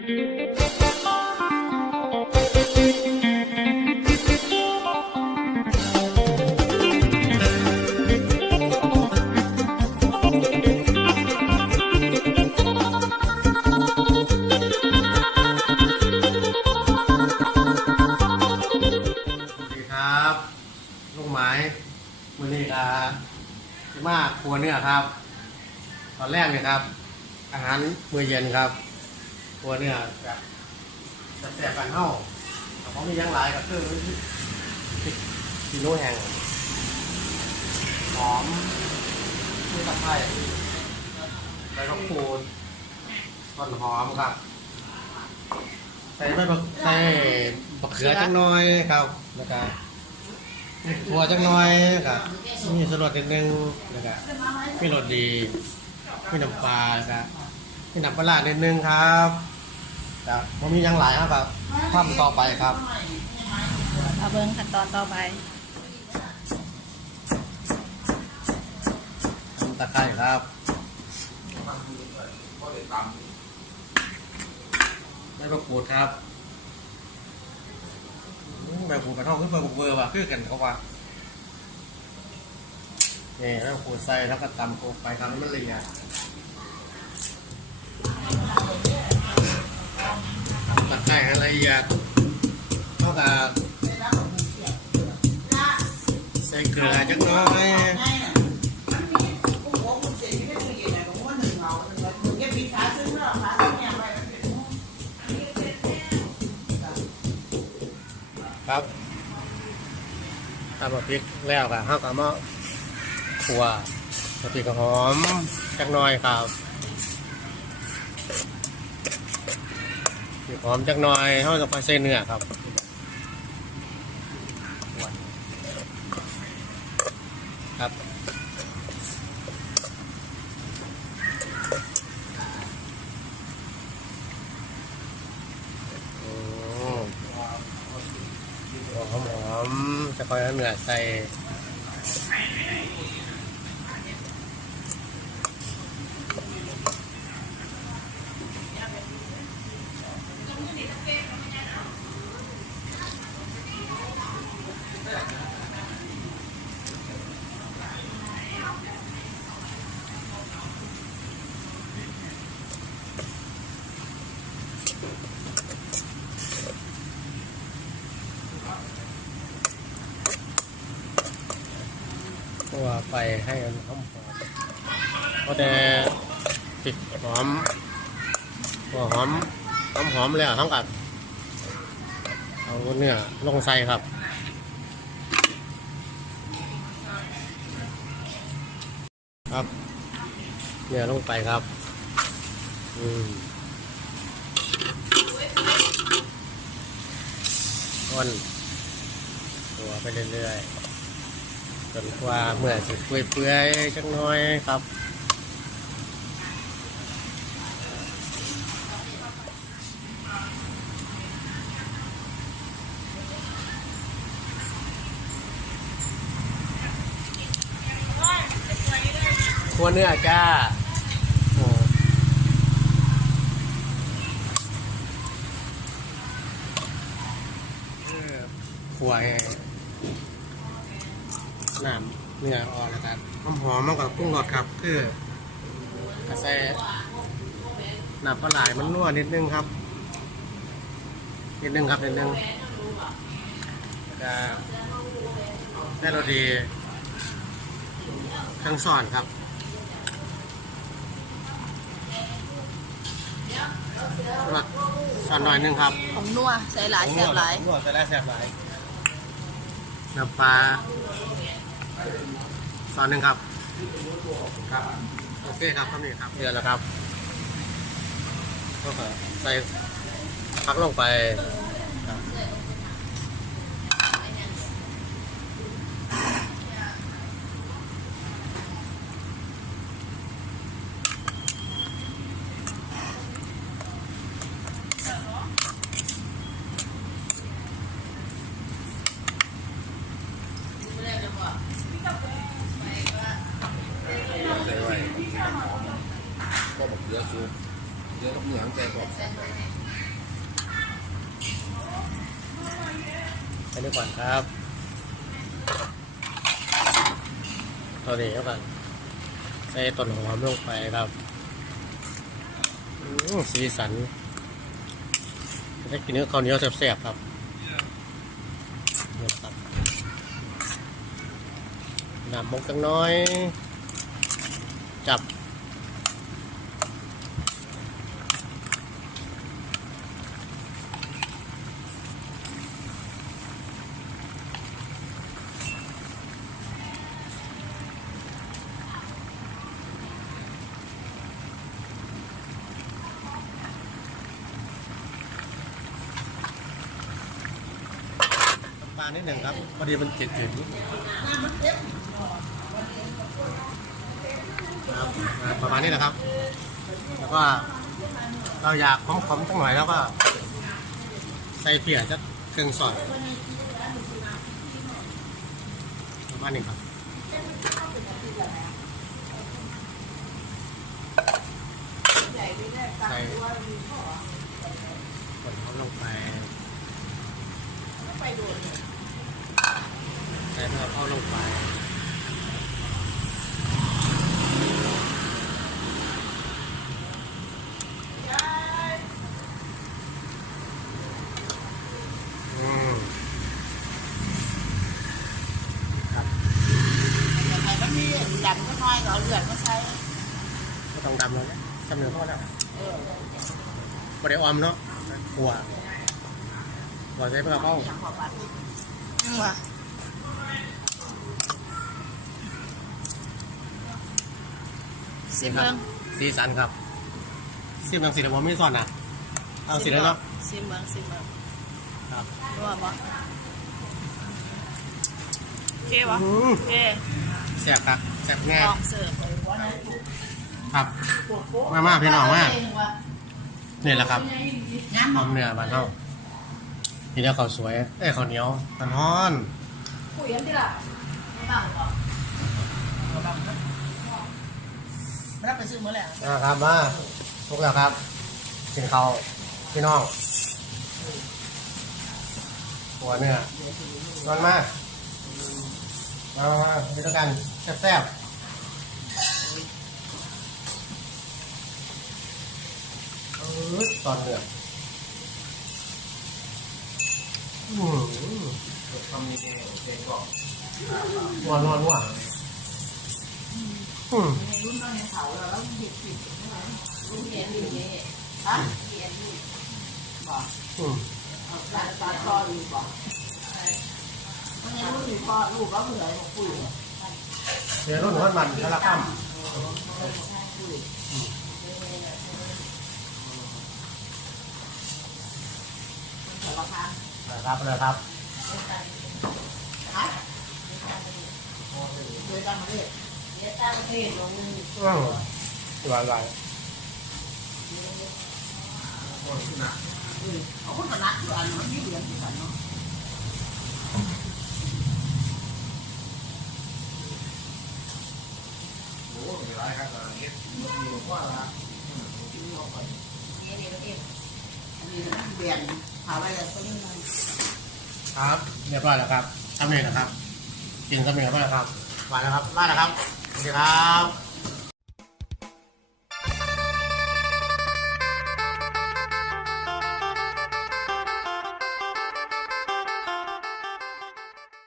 สวัสดีครับลูกไม้มือนี้ครับที่มากครัวเนื้อครับ ตอนแรกเนี่ยครับ อาหารมื้อเย็นครับ ครัวเนื้อแบบจะแสบกันเท่าแต่ของมียังหลายก็คือพริกซีโร่แห้งหอมนี่ตะไคร้ใบมะกรูดต้นหอมครับใส่ใบบักใส่บักเขือจังน้อยครับแล้วก็ถั่วจังน้อยครับมีสลดนิดนึงแล้วก็มีรสดีมีน้ำปลาแล้วก็มีน้ำปลาร้านิดนึงครับ แต่ผมมีอยังหลายครับแบบทำต่อไปครับ เอาเบิ้งขั้นตอนต่อไปทำตะไคร้ครับใบมะกรูดครับอืมใบมะกรูดกระท่อมขึ้นใบมะกรูดเบอร์ว่ะคือกันเขาว่านี่แล้วมะกรูดใส่แล้วก็ตำโคไปทำให้มันละเอียด ตะไคร้ให้ละเอียดเท่ากับใส่เกลือจักน้อยครับทำมาพริกแล้วค่ะข้าวกะมะขัวกะปิกระหอมจักน่อยครับพริก หอมจักหน่อยเขาจะไปใส่เนื้อครับครับโอ้หอมหอมๆจะคอยเอาเนื้อใส่ ตัวไปให้มันหอมหอมก็แต่พริกหอมหัวหอมหอมหอมแล้วทั้งกับเอาเนื้อลงใส่ครับครับเนื้อลงไปครับ อืมคนตัวไปเรื่อยๆ จนกว่าเมื่อสิเปื่อยๆจังน้อยครับคัวเนื้อจ้าโอ้เออครัวให้น้ำ เนื้อออกแล้วกันหอมหอมๆมากกว่ากุ้งหลอดครับ คือกระแสน้ำปลาไหลมันนัวนิดนึงครับ นิดนึงครับนิดนึงแล้วก็ได้รสดีทั้งสอนครับแล้วสอนหน่อยหนึงครับของนัวใส่หลายแซ่บหลายหัวจะได้แซ่บหลายน้ำปลา สอนหนึ่งครับ ครับ โอเคครับครับนี่ครับเดือนแล้วครับก็ใส่พักลงไปครับ ใส่ไว้ ก็บอกเยอะสูงเยอะกับเหนียงใจไปดูก่อนครับตอนนี้ครับกันใส่ต้นหอมลงไปครับสีสันจะกินเนื้อข้าวเหนียวแซ่บๆครับนี่แหละครับน้ำมกจังน้อย จับ ปลานิดหนึ่งครับพอดีมันเจืดๆนิดหนึ่งครับอ่าประมาณนี้นะครับ แล้วก็เราอยากของขมสักหน่อยแล้วก็ ใส่เผียจะเครื่องสอดประมาณนี้ครับ ใส่กดเขาลงไปใส่เนื้อ เข้าลงไปอืมครับไข่มันมีดำก็น้อยก็เอาเลือดมาใช้ไม่ต้องดำแล้วนะจำเนื้อเข้าแล้วเออบริออมเนาะหัวหัวใส่เพื่อเข้าอย่างหัวปลาที่ยังวะ สิเบิ้งสีสันครับ สีบางสีแต่ว่าไม่ซ่อนนะเอาสีแล้วเนาะสิเบิ้งสิเบิ้งครับรู้ว่าบ่โอเควะอืมโอเคแซ่บครับแซ่บแง่ออกเสิร์ฟครับ มามาพี่น้องมานี่แหละครับงั้นหอมเนื้อบ้านเฮานี่แล้วข้าวสวย เอ้ยข้าวเหนียวมันฮ้อนคุยกันที่ละบ้างก่อน ไม่ได้ไปซื้อมาแล้วนะครับมาทุกแล้วครับกินข้าวพี่น้องหัวเนื้อนอนมามามามาดูด้วยกันแซ่บๆเออตอนเนื้ออืมทำยังไงเด็กบอกนอนนอนว่ะอืม รุ่นน้องในเขาแล้วแล้วหยิบผิดรุ่นเรียนอยู่นี่ฮะเรียนอยู่บอกอืมปลาปลาคออยู่บอกมันยังรุ่นอยู่พ่อลูกก็เผื่อบอกปุ๋ยเดี๋ยวรุ่นวันมันแล้วละค่สารพัดำครับเลยครับฮะเคยตั้งมาเลย อืมหวานหวานเขาพูดมานักอยู่อันมันมีเหรียญที่สันเนาะอันนี้เปลี่ยนหาไว้แล้วก็ยังไงครับเรียบร้อยแล้วครับทำเองนะครับกินทำเองแล้วนะครับหวานแล้วครับมาแล้วครับ สวัสดีครับ